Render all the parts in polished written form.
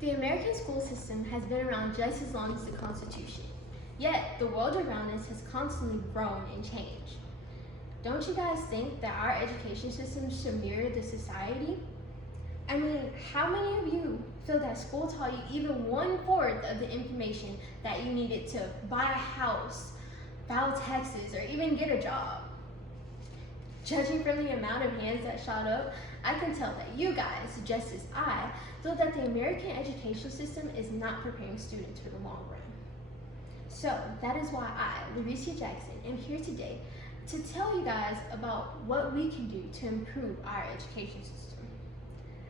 The American school system has been around just as long as the Constitution, yet the world around us has constantly grown and changed. Don't you guys think that our education system should mirror the society? I mean, how many of you feel that school taught you even 1/4 of the information that you needed to buy a house, file taxes, or even get a job? Judging from the amount of hands that shot up, I can tell that you guys, just as I, feel that the American education system is not preparing students for the long run. So that is why I, Larissia Jackson, am here today to tell you guys about what we can do to improve our education system.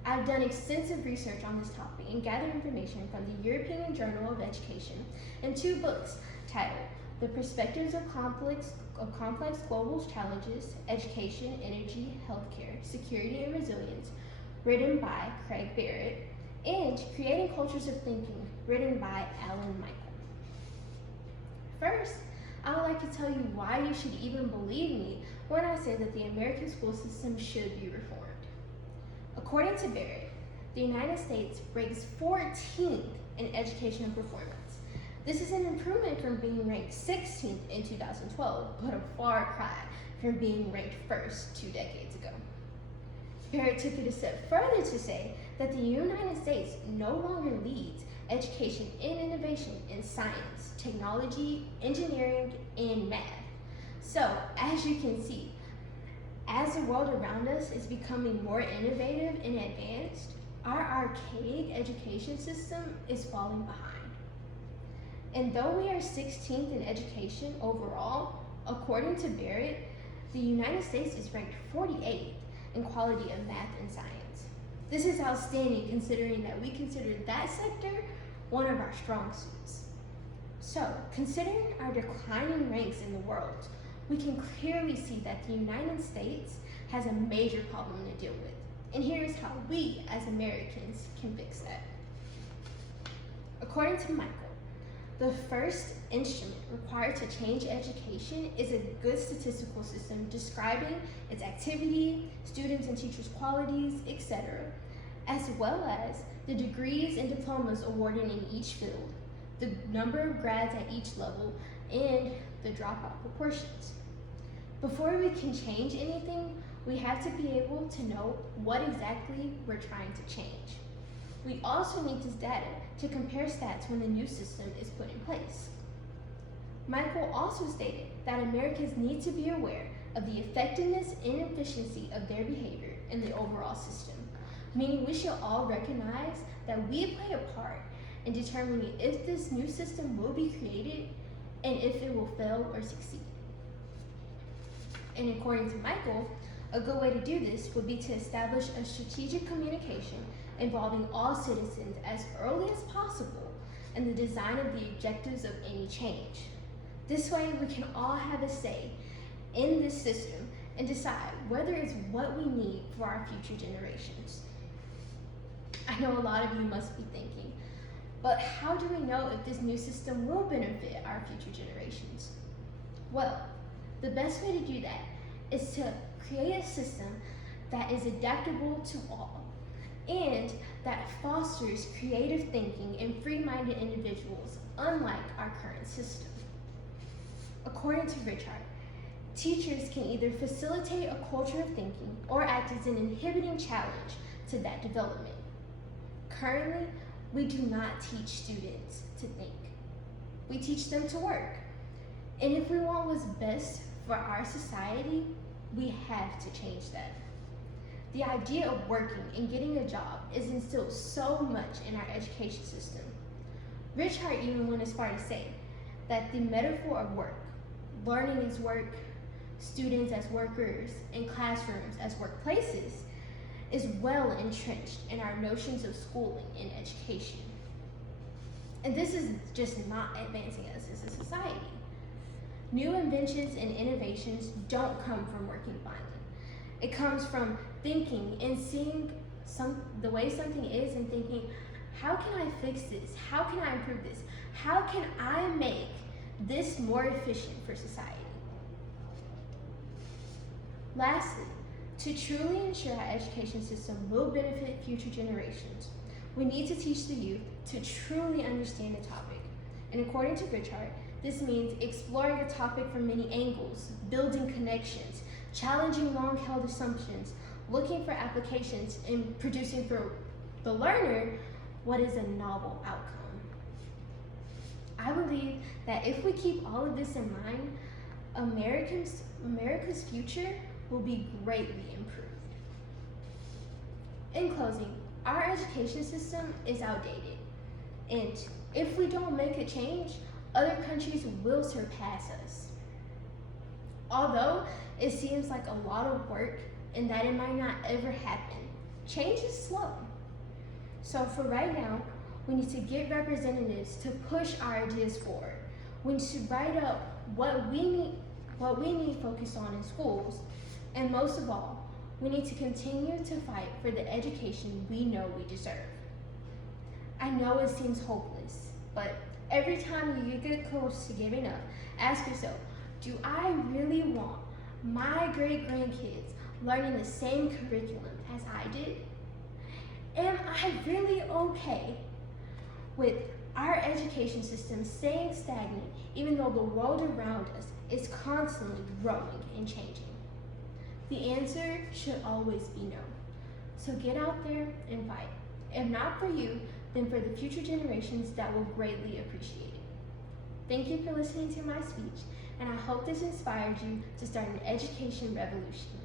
I've done extensive research on this topic and gathered information from the European Journal of Education and 2 books titled The Perspectives of Complex Global Challenges, Education, Energy, Healthcare, Security, and Resilience, written by Craig Barrett, and Creating Cultures of Thinking, written by Alan Michael. First, I would like to tell you why you should even believe me when I say that the American school system should be reformed. According to Barrett, the United States ranks 14th in educational performance. This is an improvement from being ranked 16th in 2012, but a far cry from being ranked first 2 decades ago. Barrett took it a step further to say that the United States no longer leads education and innovation in science, technology, engineering, and math. So, as you can see, as the world around us is becoming more innovative and advanced, our archaic education system is falling behind. And though we are 16th in education overall, according to Barrett, the United States is ranked 48th in quality of math and science. This is outstanding considering that we consider that sector one of our strong suits. So, considering our declining ranks in the world, we can clearly see that the United States has a major problem to deal with. And here's how we, as Americans, can fix that. According to Michael, the first instrument required to change education is a good statistical system describing its activity, students and teachers' qualities, etc., as well as the degrees and diplomas awarded in each field, the number of grads at each level, and the dropout proportions. Before we can change anything, we have to be able to know what exactly we're trying to change. We also need this data to compare stats when the new system is put in place. Michael also stated that Americans need to be aware of the effectiveness and efficiency of their behavior in the overall system, meaning we should all recognize that we play a part in determining if this new system will be created and if it will fail or succeed. And according to Michael, a good way to do this would be to establish a strategic communication involving all citizens as early as possible in the design of the objectives of any change. This way, we can all have a say in this system and decide whether it's what we need for our future generations. I know a lot of you must be thinking, but how do we know if this new system will benefit our future generations? Well, the best way to do that is to create a system that is adaptable to all and that fosters creative thinking and free-minded individuals, unlike our current system. According to Richard, teachers can either facilitate a culture of thinking or act as an inhibiting challenge to that development. Currently, we do not teach students to think. We teach them to work. And if we want what's best for our society, we have to change that. The idea of working and getting a job is instilled so much in our education system. Richard even went as far to say that the metaphor of work, learning as work, students as workers, and classrooms as workplaces, is well entrenched in our notions of schooling and education. And this is just not advancing us as a society. New inventions and innovations don't come from working blindly. It comes from thinking and seeing the way something is and thinking, how can I fix this? How can I improve this? How can I make this more efficient for society? Lastly, to truly ensure our education system will benefit future generations, We need to teach the youth to truly understand the topic. And according to Richard, this means exploring a topic from many angles, building connections, challenging long-held assumptions, looking for applications, and producing for the learner what is a novel outcome. I believe that if we keep all of this in mind, America's future will be greatly improved. In closing, our education system is outdated, and if we don't make a change, other countries will surpass us. Although it seems like a lot of work and that it might not ever happen, change is slow. So for right now, we need to get representatives to push our ideas forward. We need to write up what we need focus on in schools, and most of all, we need to continue to fight for the education we know we deserve. I know it seems hopeless, but every time you get close to giving up, ask yourself, do I really want my great-grandkids learning the same curriculum as I did? Am I really okay with our education system staying stagnant even though the world around us is constantly growing and changing? The answer should always be no. So get out there and fight. If not for you, then for the future generations that will greatly appreciate it. Thank you for listening to my speech, and I hope this inspired you to start an education revolution.